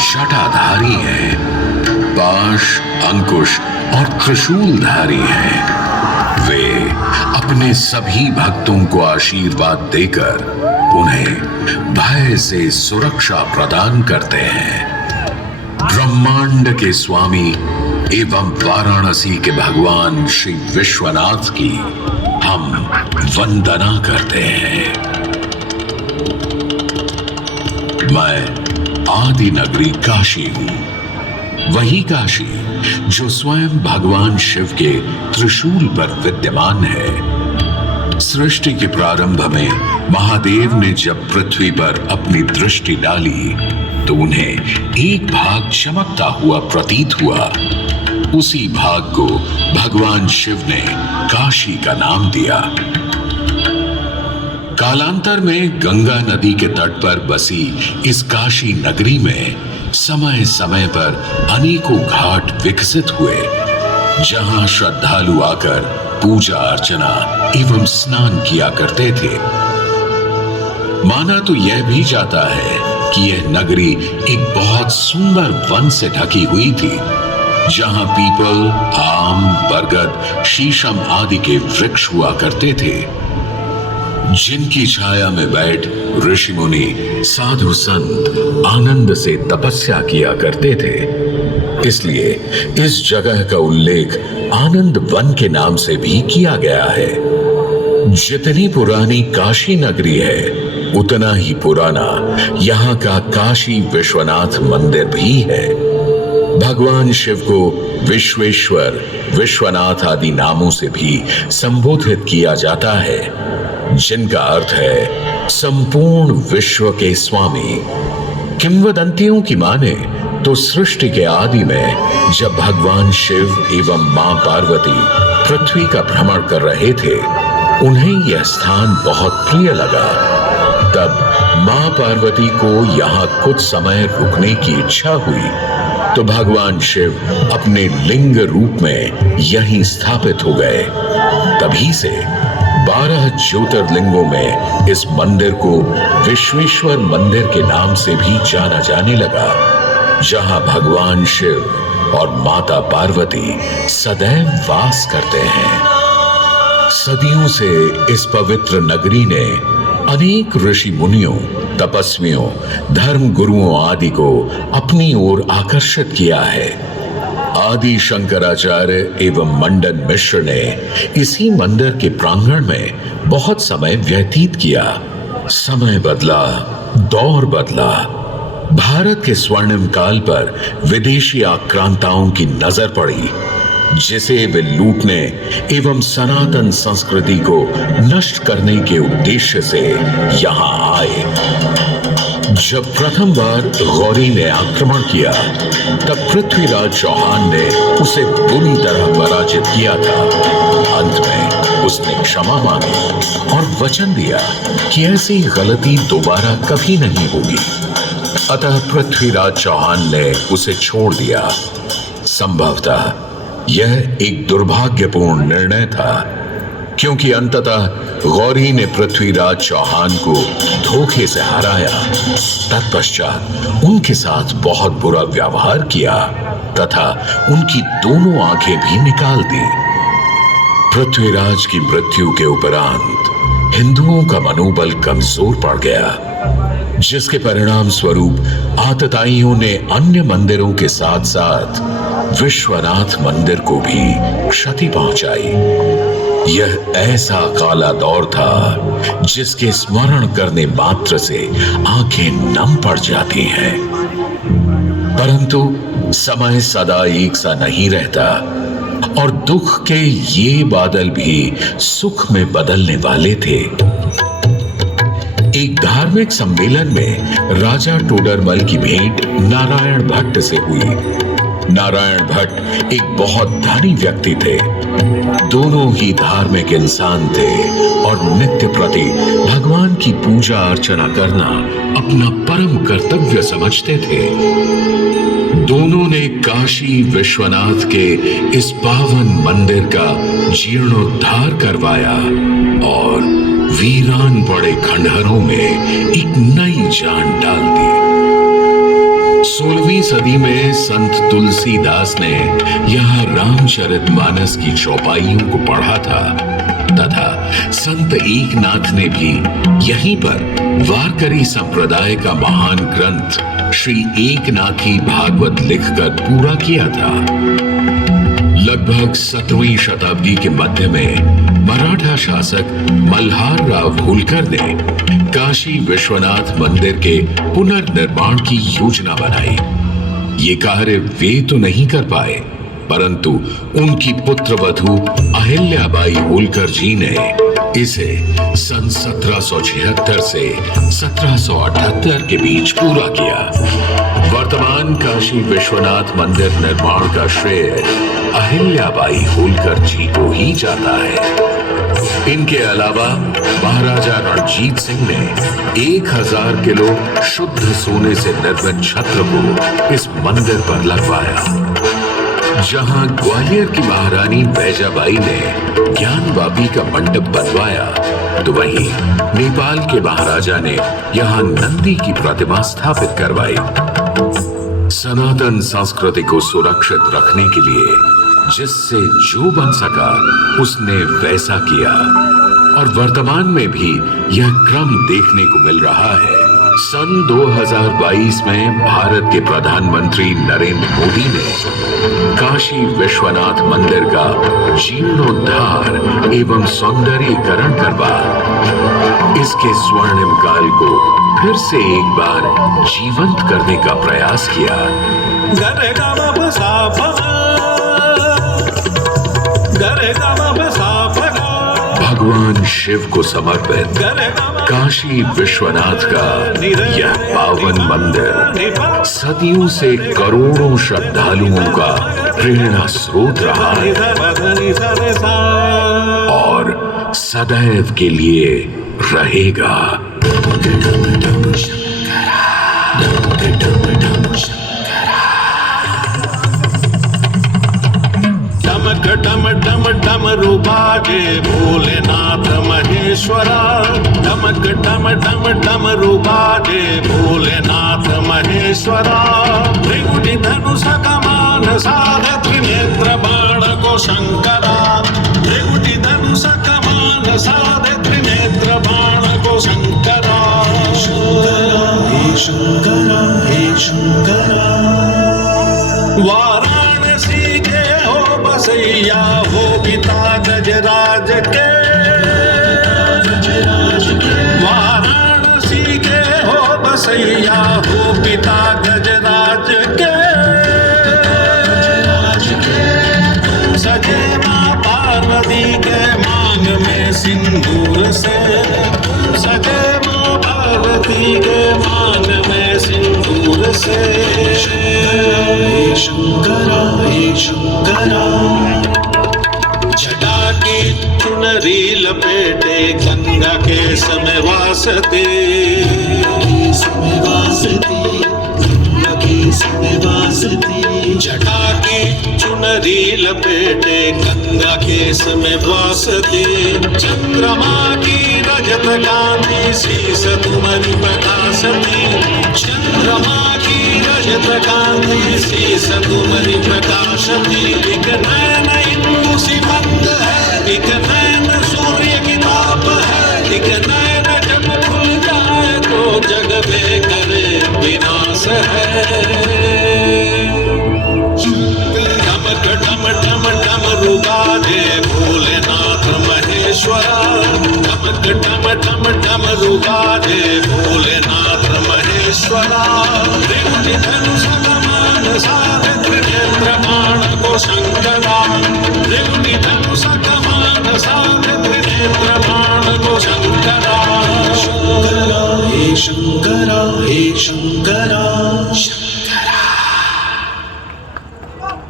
जटाधारी हैं, पाश, अंकुश और त्रिशूलधारी हैं। वे अपने सभी भक्तों को आशीर्वाद देकर उन्हें भय से सुरक्षा प्रदान करते हैं। ब्रह्मांड के स्वामी एवं वाराणसी के भगवान श्री विश्वनाथ की हम वंदना करते हैं। मैं आदि नगरी काशी हूं, वही काशी जो स्वयं भगवान शिव के त्रिशूल पर विद्यमान है। सृष्टि के प्रारंभ में महादेव ने जब पृथ्वी पर अपनी दृष्टि डाली तो उन्हें एक भाग चमकता हुआ प्रतीत हुआ। उसी भाग को भगवान शिव ने काशी का नाम दिया। कालांतर में गंगा नदी के तट पर बसी इस काशी नगरी में समय समय पर अनेकों घाट विकसित हुए, जहां श्रद्धालु आकर पूजा अर्चना एवं स्नान किया करते थे। माना तो यह भी जाता है कि यह नगरी एक बहुत सुंदर वन से ढकी हुई थी, जहां पीपल, आम, बरगद, शीशम आदि के वृक्ष हुआ करते थे, जिनकी छाया में बैठ ऋषि मुनि, साधु संत आनंद से तपस्या किया करते थे। इसलिए इस जगह का उल्लेख आनंद वन के नाम से भी किया गया है। जितनी पुरानी काशी नगरी है उतना ही पुराना यहाँ का काशी विश्वनाथ मंदिर भी है। भगवान शिव को विश्वेश्वर, विश्वनाथ आदि नामों से भी संबोधित किया जाता है, जिनका अर्थ है संपूर्ण विश्व के स्वामी। किंवदंतियों की माने तो सृष्टि के आदि में जब भगवान शिव एवं मां पार्वती पृथ्वी का भ्रमण कर रहे थे, उन्हें यह स्थान बहुत प्रिय लगा। तब मां पार्वती को यहाँ कुछ समय रुकने की इच्छा हुई तो भगवान शिव अपने लिंग रूप में यहीं स्थापित हो गए। तभी से 12 ज्योतिर्लिंगों में इस मंदिर को विश्वेश्वर मंदिर के नाम से भी जाना जाने लगा, जहां भगवान शिव और माता पार्वती सदैव वास करते हैं। सदियों से इस पवित्र नगरी ने अनेक ऋषि मुनियों, तपस्वियों, धर्म गुरुओं आदि को अपनी ओर आकर्षित किया है। आदि शंकराचार्य एवं मंडन मिश्र ने इसी मंदिर के प्रांगण में बहुत समय व्यतीत किया। समय बदला, दौर बदला। भारत के स्वर्णिम काल पर विदेशी आक्रांताओं की नजर पड़ी, जिसे वे लूटने एवं सनातन संस्कृति को नष्ट करने के उद्देश्य से यहाँ आए। जब प्रथम बार गौरी ने आक्रमण किया तब पृथ्वीराज चौहान ने उसे बुरी तरह पराजित किया था। अंत में उसने क्षमा मांगी और वचन दिया कि ऐसी गलती दोबारा कभी नहीं होगी। अतः पृथ्वीराज चौहान ने उसे छोड़ दिया। संभवतः यह एक दुर्भाग्यपूर्ण निर्णय था, क्योंकि अंततः गौरी ने पृथ्वीराज चौहान को धोखे से हराया। तत्पश्चात उनके साथ बहुत बुरा व्यवहार किया तथा उनकी दोनों आंखें भी निकाल दी। पृथ्वीराज की मृत्यु के उपरांत हिंदुओं का मनोबल कमजोर पड़ गया, जिसके परिणाम स्वरूप आतताइयों ने अन्य मंदिरों के साथ साथ विश्वनाथ मंदिर को भी क्षति पहुंचाई। यह ऐसा काला दौर था जिसके स्मरण करने मात्र से आंखें नम पड़ जाती हैं। परंतु समय सदा एक सा नहीं रहता और दुख के ये बादल भी सुख में बदलने वाले थे। एक धार्मिक सम्मेलन में राजा टोडरमल की भेंट नारायण भट्ट से हुई। नारायण भट्ट एक बहुत धनी व्यक्ति थे। दोनों ही धार्मिक इंसान थे और नित्य प्रति भगवान की पूजा अर्चना करना अपना परम कर्तव्य समझते थे। दोनों ने काशी विश्वनाथ के इस पावन मंदिर का जीर्णोद्धार करवाया और वीरान पड़े खंडहरों में एक नई जान डाल दी। 16वीं सदी में संत तुलसीदास ने यहाँ रामचरितमानस की चौपाइयों को पढ़ा था तथा संत एकनाथ ने भी यहीं पर वारकरी संप्रदाय का महान ग्रंथ श्री एकनाथी भागवत लिखकर पूरा किया था। लगभग 17वीं शताब्दी के मध्य में मराठा शासक मल्हार राव होलकर ने काशी विश्वनाथ मंदिर के पुनर्निर्माण की योजना बनाई। ये कार्य वे तो नहीं कर पाए, परंतु उनकी पुत्रवधू अहिल्याबाई होलकर जी ने इसे सन 1776 से 1778 के बीच पूरा किया। वर्तमान काशी विश्वनाथ मंदिर निर्माण का श्रेय अहिल्याबाई होलकर जी को ही जाता है। इनके अलावा महाराजा रणजीत सिंह ने 1000 किलो शुद्ध सोने से निर्मित छत्र को इस मंदिर पर लगवाया। जहां ग्वालियर की महारानी बैजाबाई ने ज्ञानवापी का मंडप बनवाया, तो वहीं नेपाल के महाराजा ने यहां नंदी की प्रतिमा स्थापित करवाई। सनातन संस्कृति को सुरक्षित रखने के लिए जिससे जो बन सका उसने वैसा किया और वर्तमान में भी यह क्रम देखने को मिल रहा है। सन 2022 में भारत के प्रधानमंत्री नरेंद्र मोदी ने काशी विश्वनाथ मंदिर का जीर्णोद्धार एवं सौंदर्यीकरण करवा इसके स्वर्णिम काल को फिर से एक बार जीवंत करने का प्रयास किया। भगवान शिव को समर्पित काशी विश्वनाथ का यह पावन मंदिर सदियों से करोड़ों श्रद्धालुओं का प्रेरणा स्रोत रहा है और सदैव के लिए रहेगा। डम डमरू बाजे भोलेनाथ महेश्वरा, डमक डम डम डमरू बाजे भोलेनाथ महेश्वरा। त्रिकुटी धनुष कमान साध त्रिनेत्र बाण को शंकरा, त्रिकुटी धनुष कमान साध त्रिनेत्र बाण को शंकरा। हे शंकरा हे शंकरा, वाराणसी के हो बसैया हो पिता गजराज के, वाराणसी के हो बसैया हो पिता गजराज के। सजे माँ पार्वती के मांग में सिंदूर से, सजे माँ पार्वती के मांग में सिंदूर से। हे शंकरा हे शंकरा, जटा की चुनरी लपेटे गंगा के समय वासते, जटा की चुनरी लपेटे गंगा के समय वासते। चंद्रमा की रजत कांति शीस तुम्हारी प्रकाशती, चंद्रमा की रजत कांति शीस तुम्हारी प्रकाशती। एक नैन इंदु सीमंत है, एक नैन सूर्य की ताप है, एक नैन जब खुल जाए तो जग में करे विनाश है। डमक डम डम डमरू बाजे भोलेनाथ महेश्वरा, डमक डम डम डमरू बाजे भोलेनाथ महेश्वरा। त्रिकुटी धनुष कमान साध त्रिनेत्र बाण को शंकरा, त्रिकुटी धनुष कमान साध त्रिनेत्र बाण को शंकरा। शंकरा हे शंकरा हे शंकरा,